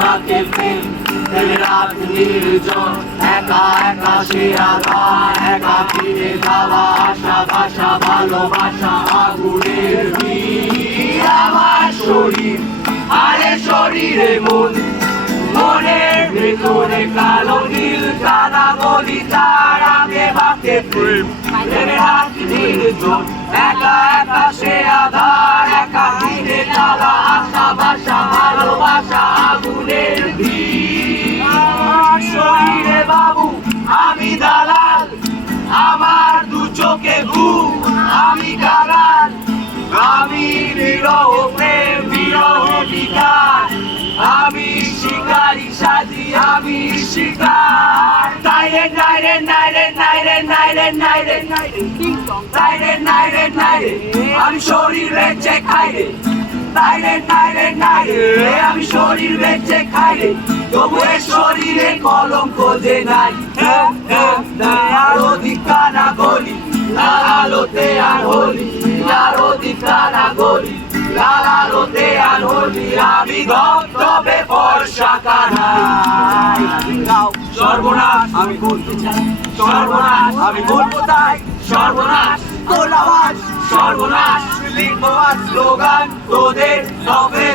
বাঁকে প্রেম প্রেমে রাত নির্জন একা একা সে আধার একা ফিরে যাওয়া আশা ভাষা ভালোবাসা আগুনের বীজ। আমার শরীর আরে শরীরে মন মনের ভেতরে কালো নীল কানা বলি তার আগে বাঁকে প্রেম। প্রেমে রাত নির্জন একা একা সে আধার শিকার। নাইরে নাইরে নাইরে নাইরে নাইরে নাইরে। নাইরে নাইরে নাইরে আমি শরীর বেঁচে খাই রে। নাইরে নাইরে নাইরে আমি শরীর বেঁচে খাই রে। তবু এ শরীরে কলঙ্ক যে নাই। হ্যাঁ, হ্যাঁ, আর অধিকার না গলি লাল আলোতে আর হলি লাল অধিকার আমি গপ্তবে বর্ষা কানাই। সর্বনাশ, আমি বলতে চাই। সর্বনাশ, আমি বলব তাই। সর্বনাশ তোর আওয়াজ সর্বনাশ, লিখব স্লোগান তোদের দেওয়ালে